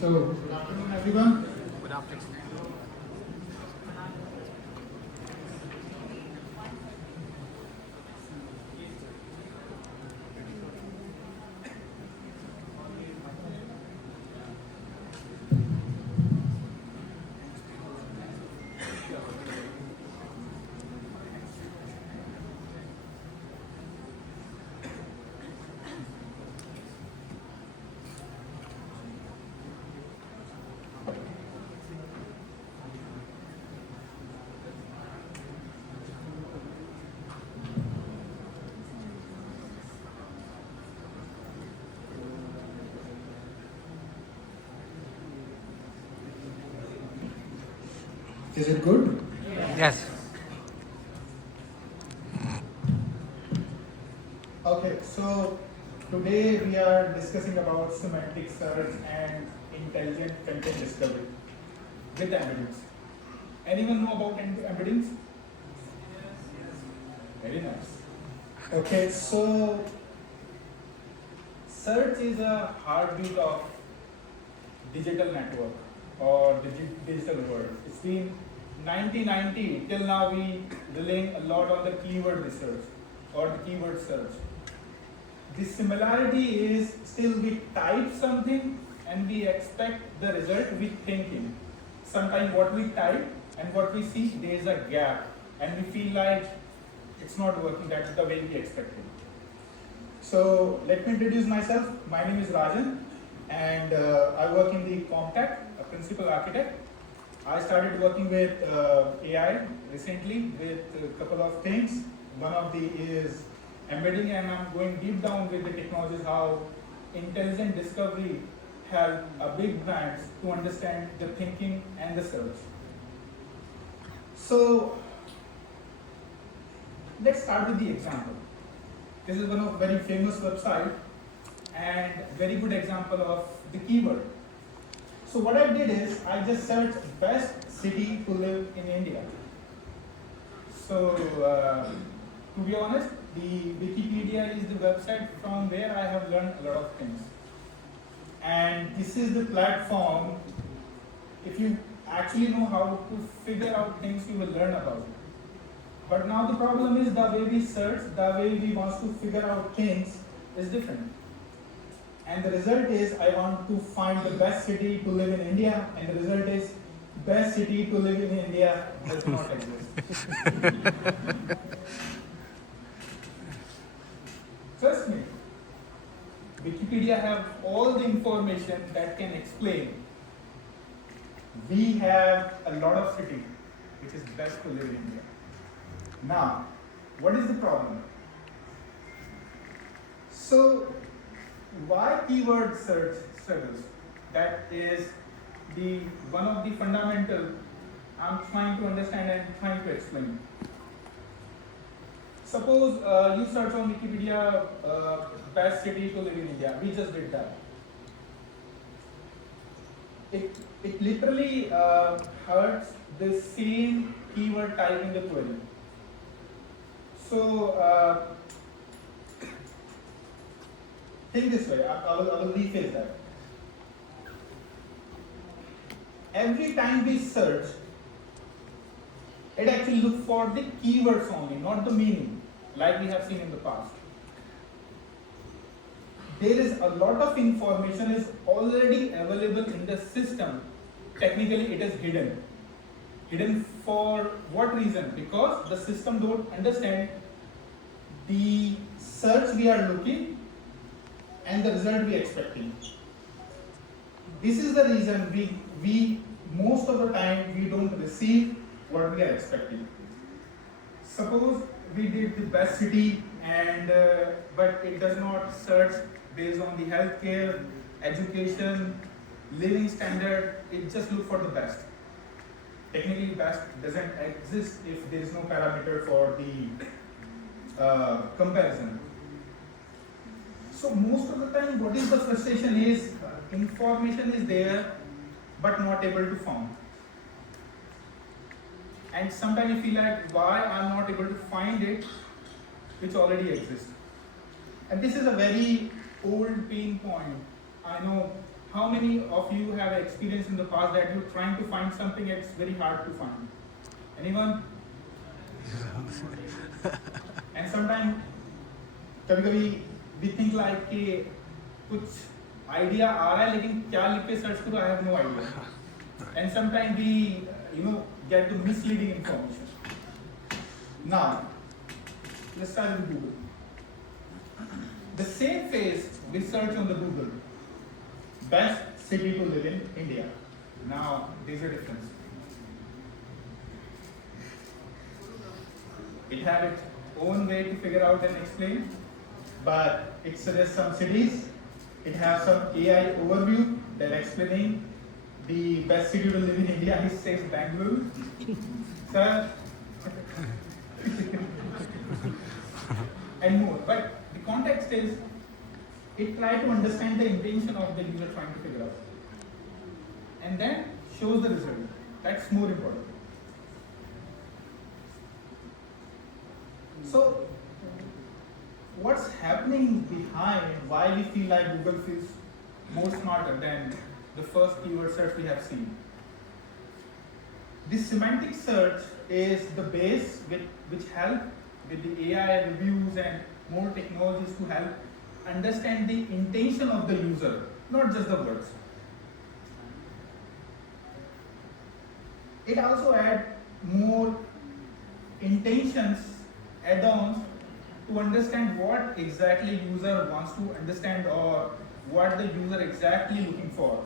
So, good afternoon, everyone. Good afternoon. Is it good? Yes. Okay, so today we are discussing about semantic search and intelligent content discovery with embeddings. Anyone know about embeddings? Very nice. Okay, so search is a heartbeat of digital network or digital world. It's been 1990 till now we relying a lot on the keyword research or the keyword search. The similarity is still we type something and we expect the result with thinking. Sometimes what we type and what we see, there is a gap and we feel like it's not working that's the way we expected. So let me introduce myself. My name is Rajan and I work in the Comtech, a principal architect. I started working with AI recently with a couple of things. One of the is embedding, and I'm going deep down with the technologies, how intelligent discovery help a big brands to understand the thinking and the search. So let's start with the example. This is one of very famous website and very good example of the keyword. So what I did is I just searched best city to live in India. So to be honest, the Wikipedia is the website from where I have learned a lot of things. And this is the platform, if you actually know how to figure out things, you will learn about it. But now the problem is the way we search, the way we want to figure out things is different. And the result is I want to find the best city to live in India, and the result is best city to live in India does not exist. Trust me, Wikipedia have all the information that can explain. We have a lot of city which is best to live in India. Now, what is the problem? So, why keyword search struggles? That is the one of the fundamental I'm trying to understand and trying to explain. Suppose you search on Wikipedia best city to live in India. We just did that. It literally hurts the same keyword type in the query. So think this way, I will rephrase that. Every time we search, it actually looks for the keywords only, not the meaning, like we have seen in the past. There is a lot of information is already available in the system. Technically, it is hidden. Hidden for what reason? Because the system don't understand the search we are looking and the result we are expecting. This is the reason we most of the time we don't receive what we are expecting. Suppose we did the best city and but it does not search based on the healthcare, education, living standard, it just look for the best. Technically best doesn't exist if there is no parameter for the comparison. So most of the time what is the frustration is information is there but not able to find. And sometimes you feel like why I'm not able to find it which already exists. And this is a very old pain point. I know how many of you have experienced in the past that you're trying to find something it's very hard to find? Anyone? And sometimes कभी-कभी we think like कि कुछ idea आ रहा है लेकिन क्या लिख के search करूँ, I have no idea. And sometimes we get the misleading information. Now, let's start with Google. The same phrase we search on the Google, best city to live in India. Now, there's a difference. It had its own way to figure out and explain, but it suggests some cities. It has some AI overview that explaining the best city to live in India. He says Bangalore. Sir, and more. But the context is, it tries to understand the intention of the user trying to figure out, and then shows the result. That's more important. So, what's happening behind why we feel like Google feels more smarter than the first keyword search we have seen? This semantic search is the base which help with the AI reviews and more technologies to help understand the intention of the user, not just the words. It also adds more intentions, add-ons to understand what exactly user wants to understand or what the user exactly looking for.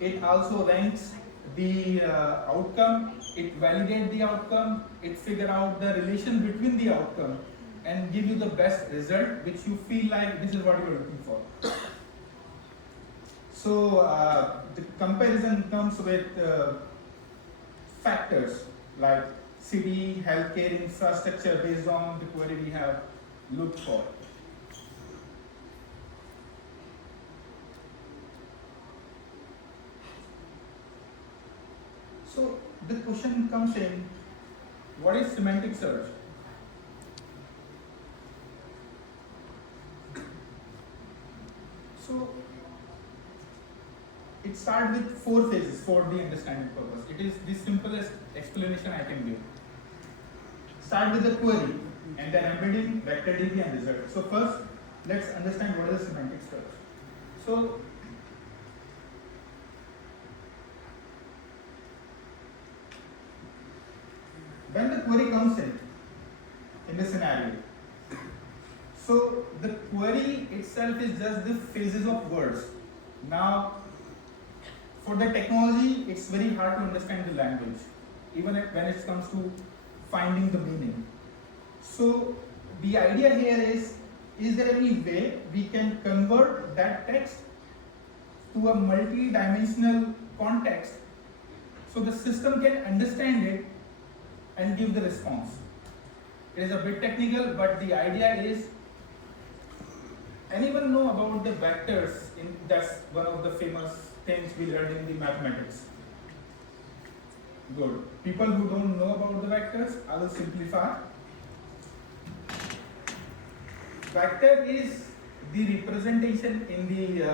It also ranks the outcome, it validates the outcome, it figure out the relation between the outcome and give you the best result which you feel like this is what you are looking for. So the comparison comes with factors like city, healthcare infrastructure based on the query we have looked for. So the question comes in, what is semantic search? So it starts with 4 phases for the understanding purpose. It is the simplest explanation I can give. Start with the query and then embedding, vector DB and result. So first, let's understand what is semantic search. So when the query comes in this scenario, so the query itself is just the phases of words. Now, for the technology, it's very hard to understand the language, even when it comes to finding the meaning. So the idea here is there any way we can convert that text to a multi-dimensional context so the system can understand it and give the response? It is a bit technical, but the idea is, anyone know about the vectors? That's one of the famous things we learned in the mathematics. Good. People who don't know about the vectors, I will simplify. Vector is the representation in the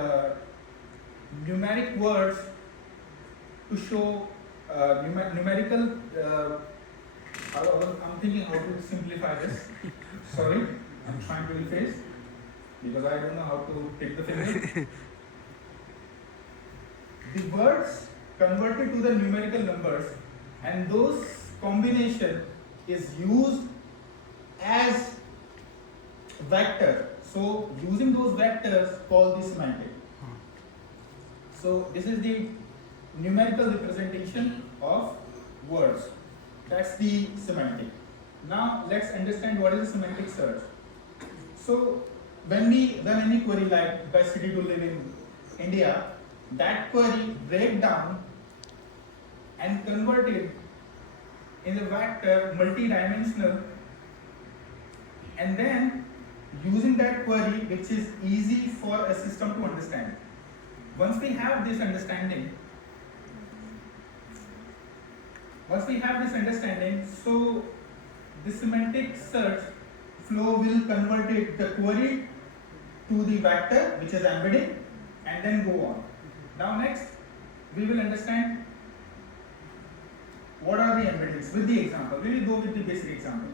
numeric words to show numerical. I'm thinking how to simplify this. Sorry, I'm trying to rephrase because I don't know how to take the finger. The words converted to the numerical numbers, and those combination is used as vector. So using those vectors called the semantic. So this is the numerical representation of words. That's the semantic. Now let's understand what is a semantic search. So when we run any query like best city to live in India, that query break down and convert it in a vector multi-dimensional, and then using that query which is easy for a system to understand. Once we have this understanding, so the semantic search flow will convert the query to the vector which is embedding, and then go on. Now next, we will understand what are the embeddings with the example. We will go with the basic example.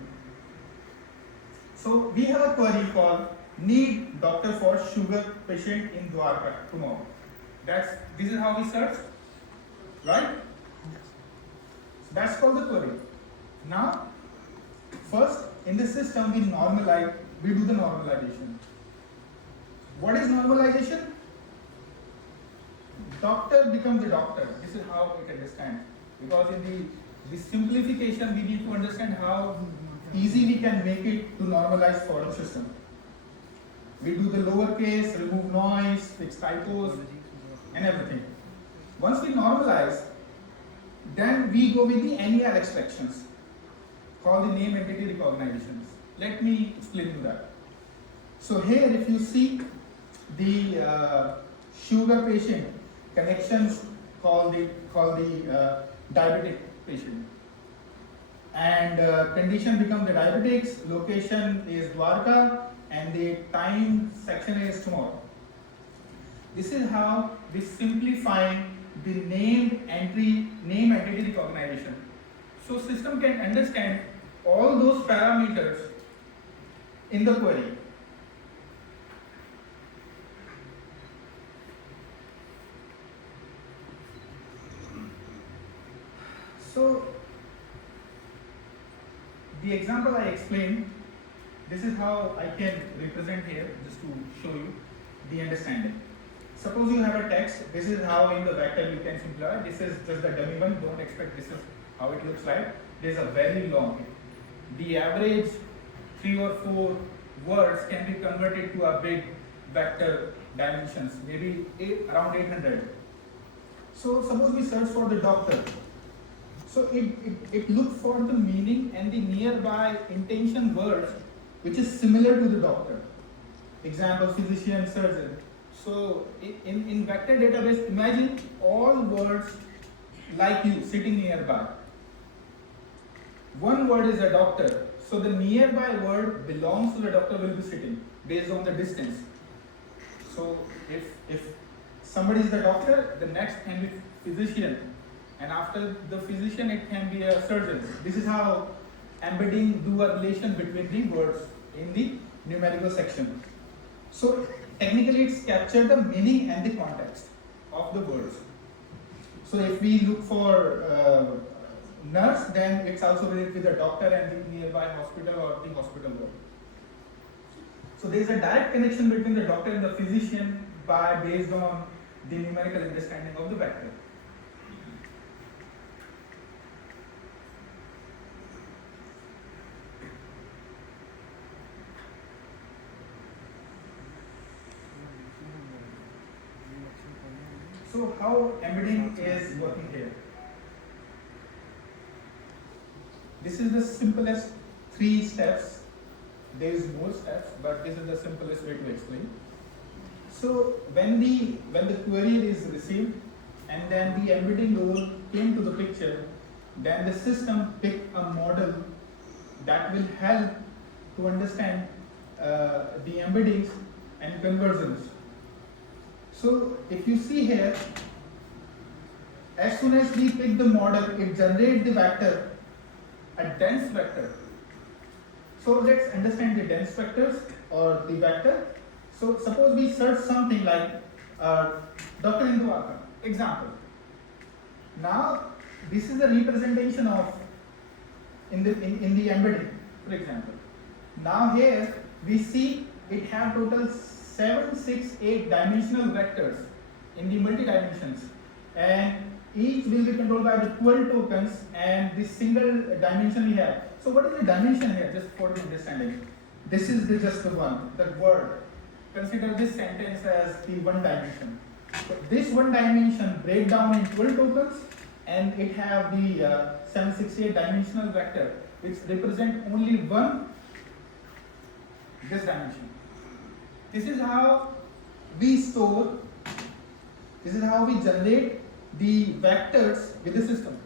So we have a query called need doctor for sugar patient in Dwarka tomorrow. This is how we search, right? So that's called the query. Now, first in the system we do the normalization. What is normalization? Doctor becomes the doctor. This is how it understands. Because in the simplification, we need to understand how easy we can make it to normalize for a system. We do the lowercase, remove noise, fix typos, and everything. Once we normalize, then we go with the NER extractions, called the name entity recognitions. Let me explain you that. So here, if you see the sugar patient connections, called the diabetic patient, and condition becomes the diabetics, location is Dwarka, and the time section is tomorrow. This is how we simplify the name entity recognition. So system can understand all those parameters in the query. So the example I explained, this is how I can represent here, just to show you the understanding. Suppose you have a text, this is how in the vector you can simplify. This is just the dummy one, don't expect this is how it looks like. There's a very long. The average 3 or 4 words can be converted to a big vector dimensions, maybe around 800. So suppose we search for the doctor. So it looks for the meaning and the nearby intention words which is similar to the doctor. Example, physician, surgeon. So in vector database, imagine all words like you sitting nearby. One word is a doctor. So the nearby word belongs to the doctor will be sitting based on the distance. So if somebody is the doctor, the next can be physician. And after the physician, it can be a surgeon. This is how embedding do a relation between the words in the numerical section. So technically, it's captured the meaning and the context of the words. So if we look for nurse, then it's also related with the doctor and the nearby hospital or the hospital word. So there is a direct connection between the doctor and the physician based on the numerical understanding of the vector. So how embedding is working here? This is the simplest 3 steps. There is more steps, but this is the simplest way to explain. So when the query is received and then the embedding role came to the picture, then the system picked a model that will help to understand the embeddings and conversions. So if you see here, as soon as we pick the model, it generates the vector, a dense vector. So let's understand the dense vectors or the vector. So suppose we search something like Dr. Induaka, example. Now this is the representation of in the embedding, for example. Now here we see it have total 7, 6, 8 dimensional vectors in the multi-dimensions, and each will be controlled by the 12 tokens and this single dimension we have. So what is the dimension here, just for the understanding? This is just the one, the word. Consider this sentence as the one dimension. So this one dimension break down in 12 tokens, and it have the 768 dimensional vector which represent only one this dimension. This is how we store, this is how we generate the vectors with the system.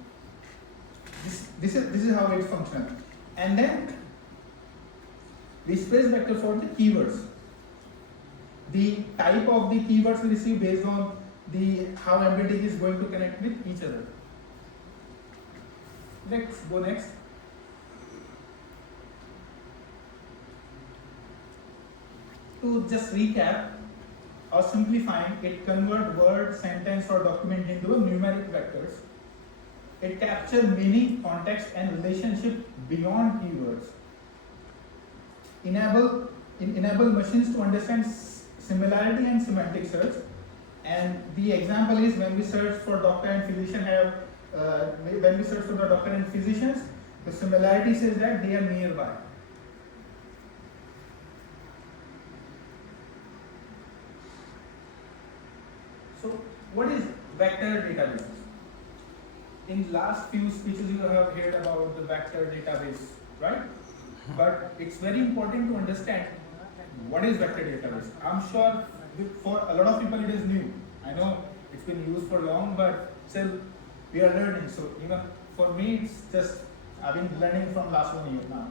This is how it's functional. And then we space vector for the keywords. the type of the keywords we receive based on the how embedding is going to connect with each other. Let's go next. To just recap or simplifying, it converts word, sentence or document into numeric vectors. It captures meaning, context and relationship beyond keywords. Enable machines to understand similarity and semantic search. And the example is when we search for doctor and physician when we search for the doctor and physicians, the similarity says that they are nearby. So what is vector database? In last few speeches you have heard about the vector database, right? But it's very important to understand what is vector database. I'm sure for a lot of people it is new. I know it's been used for long, but still we are learning. So even for me, it's just I've been learning from last 1 year now.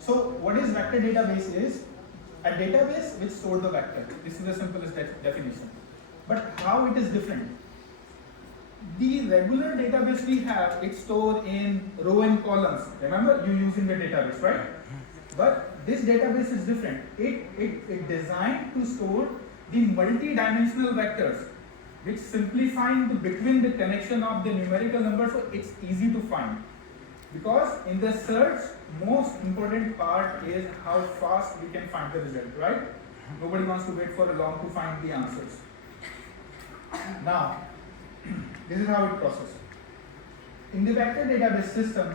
So what is vector database is a database which stores the vector. This is the simplest definition. But how it is different? The regular database we have, it's stored in row and columns. Remember, you using the database, right? But this database is different. It designed to store the multi-dimensional vectors, which simplifying between the connection of the numerical numbers, so it's easy to find. Because in the search, most important part is how fast we can find the result, right? Nobody wants to wait for long to find the answers. Now, this is how it processes. In the vector database system,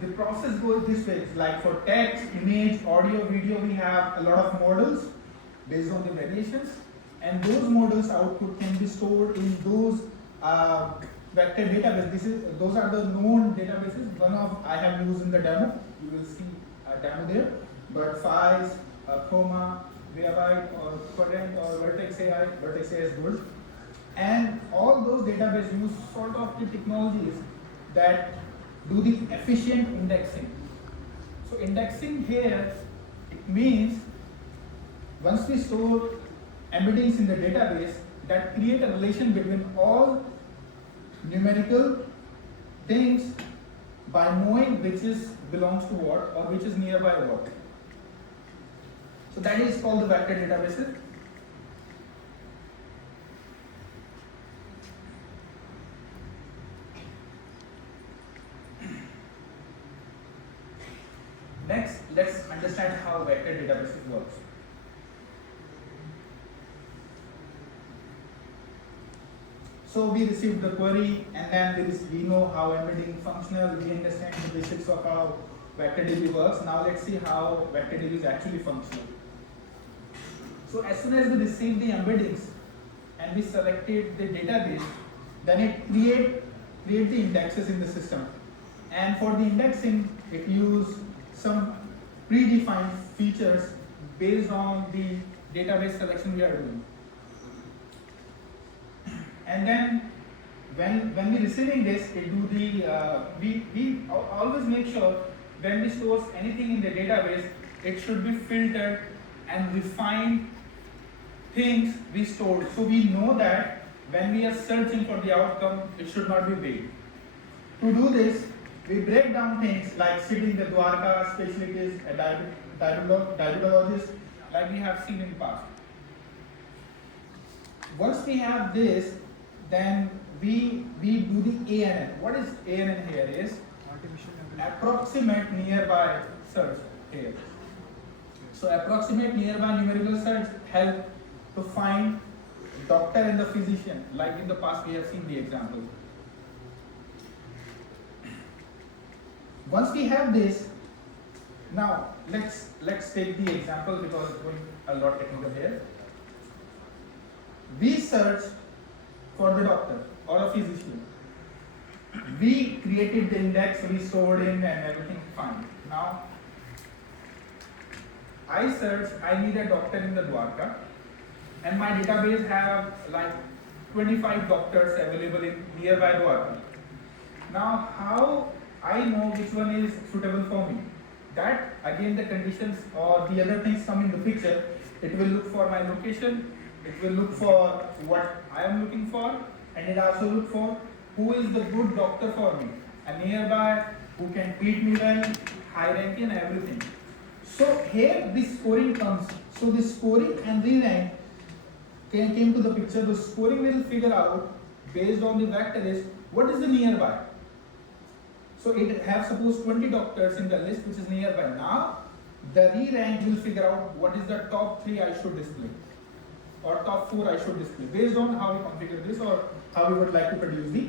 the process goes this way. Like for text, image, audio, video, we have a lot of models based on the variations, and those models output can be stored in those vector database. Those are the known databases. One of I have used in the demo. You will see a demo there. But FAISS, Chroma, Weaviate, or Qdrant, or Vertex AI. Vertex AI is good. And all those databases use sort of the technologies that do the efficient indexing. So indexing here, it means once we store embeddings in the database, that create a relation between all numerical things by knowing which is belongs to what or which is nearby what. So that is called the vector databases. Next, let's understand how vector databases works. So we received the query, and then we know how embedding functional. We understand the basics of how vector DB works. Now let's see how vector DB is actually functional. So as soon as we receive the embeddings and we selected the database, then it create the indexes in the system. And for the indexing, it use some predefined features based on the database selection we are doing. And then when we receiving this, it do the we always make sure when we store anything in the database, it should be filtered and refine things we stored. So we know that when we are searching for the outcome, it should not be vague. To do this, we break down things like sitting the Dwarka, specialties, a diabetologist, like we have seen in the past. Once we have this, then we do the ANN. What is ANN here is approximate nearby search here. So approximate nearby numerical search help to find doctor and the physician, like in the past we have seen the example. Once we have this, now let's take the example because it's going a lot technical here. We search for the doctor or a physician. We created the index, we stored in and everything fine. Now I search, I need a doctor in the Dwarka, and my database have like 25 doctors available in nearby Dwarka. Now how I know which one is suitable for me? that, again the conditions or the other things come in the picture. It will look for my location, it will look for what I am looking for, and it also look for who is the good doctor for me, a nearby, who can treat me well, hierarchy and everything. So here the scoring comes. So the scoring and re-rank came to the picture. The scoring will figure out based on the vector is what is the nearby. So it have suppose 20 doctors in the list which is nearby. Now the re-rank will figure out what is the top 3 I should display or top 4 I should display based on how we configure this or how we would like to produce the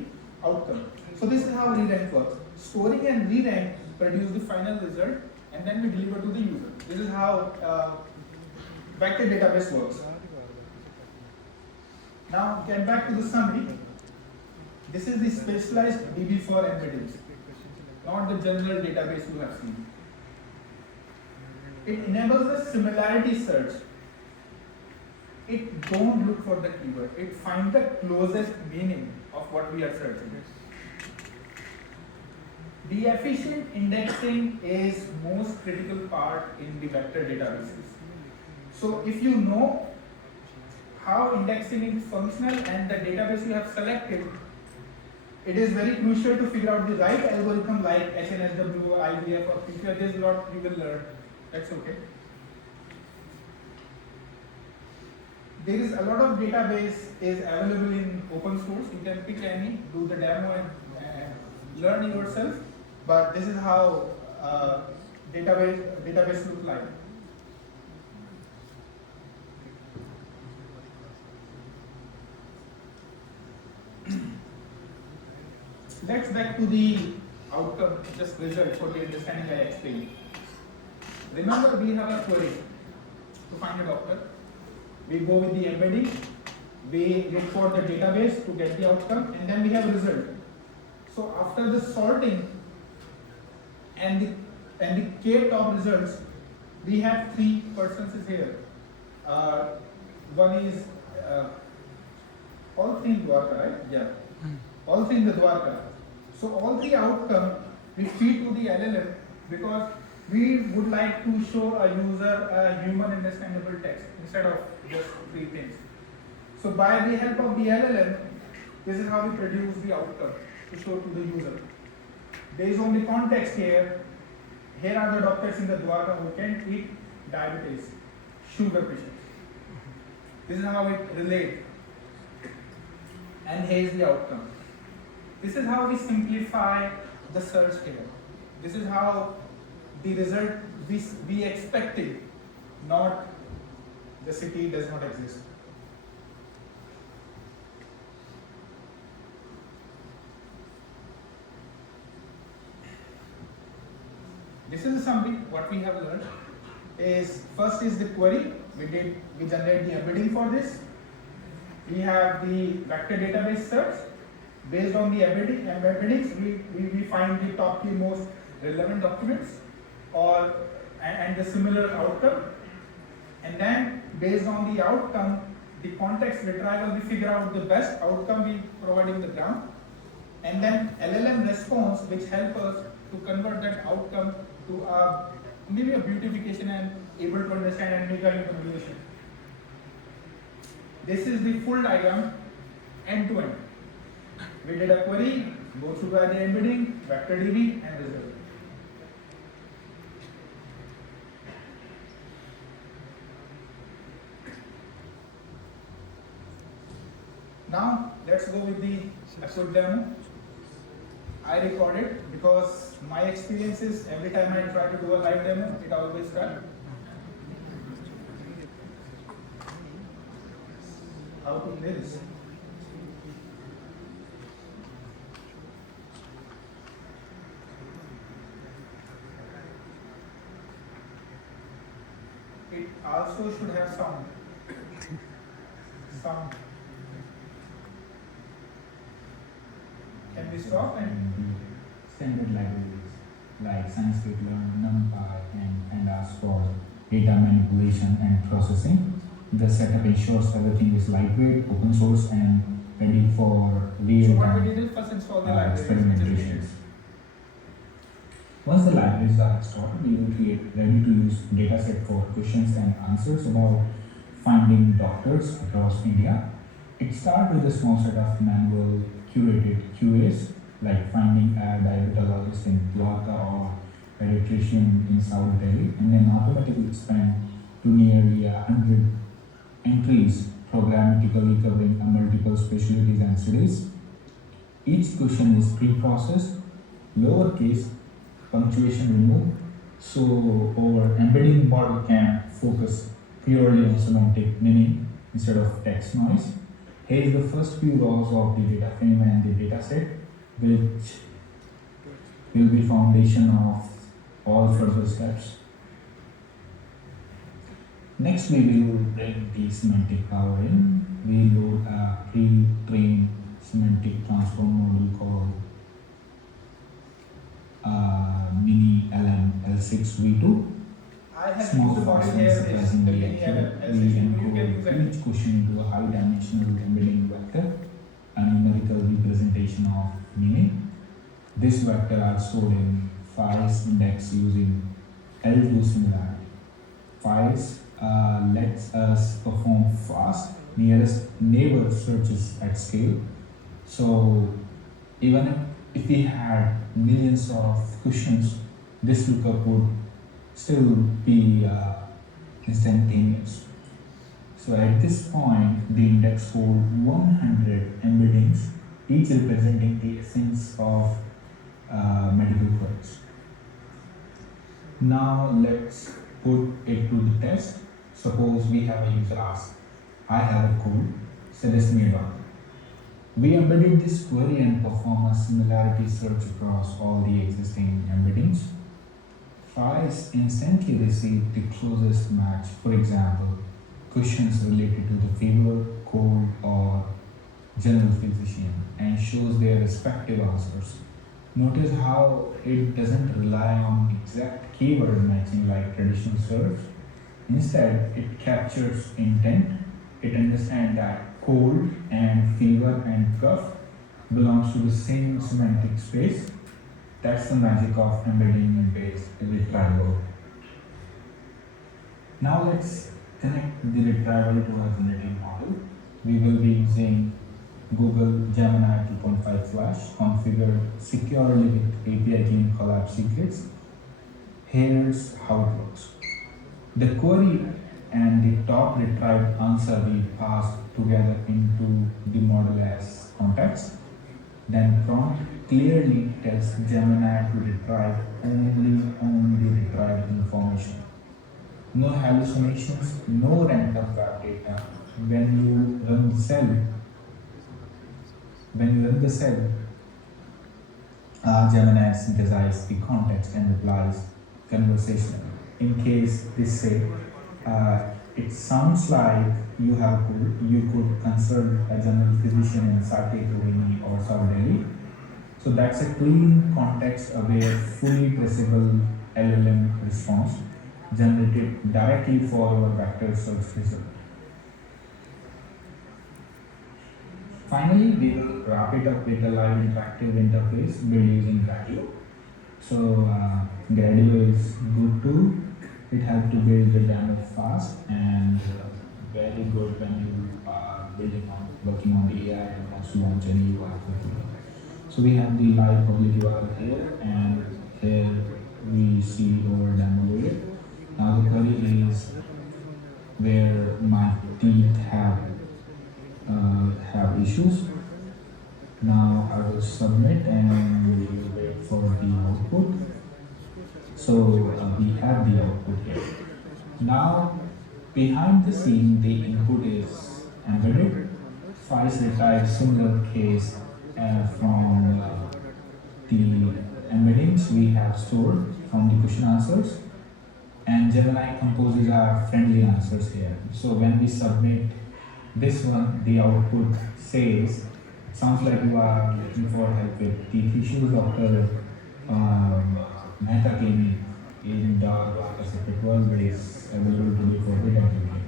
outcome. So this is how re-rank works. Scoring and re-rank produce the final result and then we deliver to the user. This is how vector database works. Now get back to the summary. This is the specialized DB for embeddings, not the general database you have seen. It enables the similarity search. It don't look for the keyword. It finds the closest meaning of what we are searching. The efficient indexing is most critical part in the vector databases. So if you know how indexing is functional and the database you have selected, it is very crucial to figure out the right algorithm like HNSW, IVF or PQR. There's a lot you will learn. That's okay. There is a lot of database is available in open source. You can pick any, do the demo and learn yourself. But this is how database look like. Let's back to the outcome, just result for the understanding I explained. Remember, we have a query to find a doctor. We go with the embedding, we look for the database to get the outcome, and then we have a result. So after the sorting and the K-top results, we have 3 persons here. One is all 3 in Dwarka, right? Yeah. All 3 in the Dwarka. So all 3 outcomes we feed to the LLM because we would like to show a user a human understandable text instead of just 3 things. So by the help of the LLM, this is how we produce the outcome to show to the user. Based on the context here are the doctors in the Dwarka who can treat diabetes, sugar patients. This is how it relates. And here is the outcome. This is how we simplify the search here. This is how the result we expected, not the city does not exist. This is a summary. What we have learned is first is the query. We generate the embedding for this. We have the vector database search. Based on the embeddings, we find the top 3 most relevant documents and the similar outcome. And then based on the outcome, the context retrieval, we figure out the best outcome we provide in the ground. And then LLM response, which help us to convert that outcome to maybe a beautification and able to understand and make a convolution. This is the full diagram end to end. We did a query, go through by the embedding, vector DB, and result. Now let's go with the actual demo. I recorded because my experience is every time I try to do a live demo, it always fails. How to play this? It also should have sound. Can we stop and standard libraries like scikit-learn, NumPy, and pandas for data manipulation and processing. The setup ensures everything is lightweight, open source, and ready for so what we real-time did is first install the libraries. experimentations. Once the libraries are installed, we will create ready-to-use dataset for questions and answers about finding doctors across India. It starts with a small set of manual curated QAs, like finding a diabetologist in Dwarka or a pediatrician in South Delhi, and then automatically expand to nearly 100 entries programmatically covering multiple specialties and cities. Each question is pre-processed, lowercase, punctuation removed, so our embedding model can focus purely on semantic meaning instead of text noise. Here is the first few rows of the data frame and the data set, which will be foundation of all further steps. Next, we will bring the semantic power in. We load a pre-trained semantic transform model called mini LM L6V2. I have Small used the model fast here and is the surprisingly mini accurate. LLM. We You can encode use each question into a high dimensional embedding vector, a numerical representation of meaning. This vector are stored in FAISS index using L2 similarity. FAISS lets us perform fast nearest neighbor searches at scale. So even if we had millions of questions, this lookup would still be instantaneous. So at this point, the index holds 100 embeddings, each representing the essence of medical queries. Now let's put it to the test. Suppose we have a user ask, I have a code, suggest me a doctor. We embedded this query and perform a similarity search across all the existing embeddings. FAISS instantly received the closest match, for example, questions related to the fever, cold, or general physician, and shows their respective answers. Notice how it doesn't rely on exact keyword matching like traditional search. Instead, it captures intent. It understands that cold and fever and cough belongs to the same semantic space. That's the magic of embedding based retrieval. Now let's connect the retrieval to our generative model. We will be using Google Gemini 2.5 Flash configured securely with API key and collab secrets. Here's how it works. The query and the top retrieved answer we pass together into the model as context. Then prompt clearly tells Gemini to retrieve only the retrieved information. No hallucinations, no random web data. When you run the cell, Gemini synthesizes the context and replies conversational. In case this say, it sounds like you have you could consult a general physician in Saket Rohini or South Delhi. So that's a clean, context-aware, fully traceable LLM response generated directly for our vector search result. Finally, we will wrap it up with a live interactive interface built using Gradio. So Gradio is good too. It helps to build the demo fast and very good when you are working on the AI and wants to launch any UI quickly. So we have the live public URL here, and here we see our demo loaded. Now the query is where my teeth have issues. Now I will submit and we will wait for the output. So we have the output here. Now behind the scene, the input is embedded. FAISS retrieves similar case from the embeddings we have stored from the question answers, and Gemini composes our friendly answers here. So when we submit this one, the output says, sounds like you are looking for help with teeth issues, Dr. Mehta Clinic in Dwarka Separate World is available to be for the activity.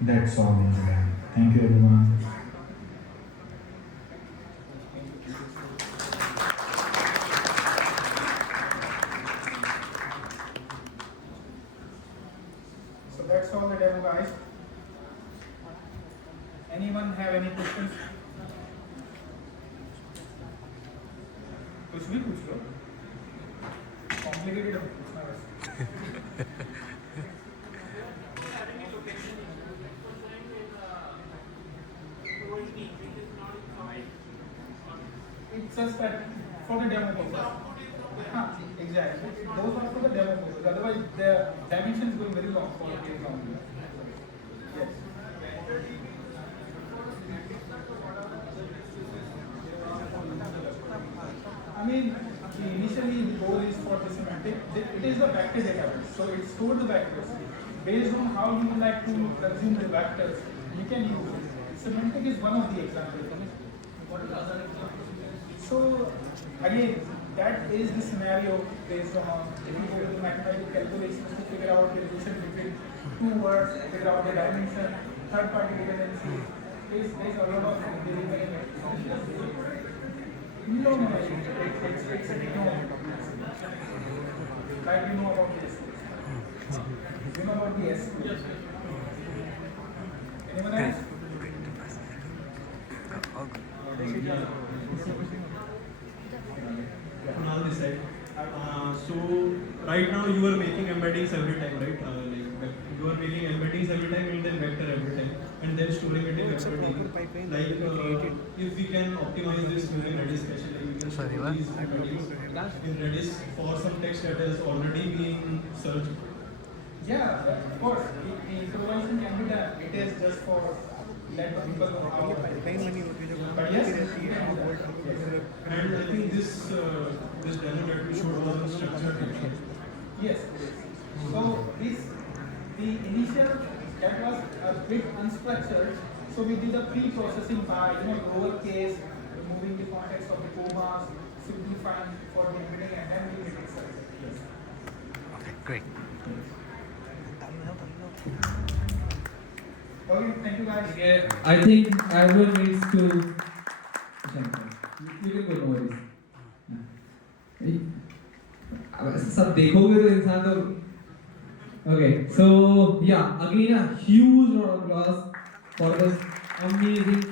That's all in the end. Thank you everyone. So that's all the demo, guys. Anyone have any questions? कुछ भी पूछ लो. Complicated है पूछना वैसे. It's just that for the demo purpose. Exactly. Those are for the demo purpose. Otherwise, the dimension is going very long for the example. Yes. I mean, initially the goal is for the semantic. It is a vector database, so it stores the vectors. Based on how you would like to consume the vectors, you can use it. Semantic is one of the examples. What are the other examples? So again, that is the scenario based on if you go to the mathematical calculations to figure out the relation between two words, figure out the dimension, third-party dependency. There's a lot of no, it's a technology. Like you know about this. You know about the S. Anyone else? Kunal this side. So right now you are making embeddings every time, right? You are making embeddings every time and then vector every time, and then storing it in vector DB. Like if we can optimize this using Redis cache, like we can store these embeddings in Redis for some text that has already been searched. Yeah, of course. The improvisation can be done. It is just for let people know how. But yes, and I think this demo that we showed was a structured demo. Yes. So the initial that was a bit unstructured. So we did a pre-processing by lowercase, removing the context of the commas, simplifying for the embedding, and then we make it structured. Yes. Okay, great. Okay, thank you guys. Okay, I think everyone needs to. You can go, no worries. सब देखोगे तो इंसान तो. Okay, so yeah, again a huge round of applause for this amazing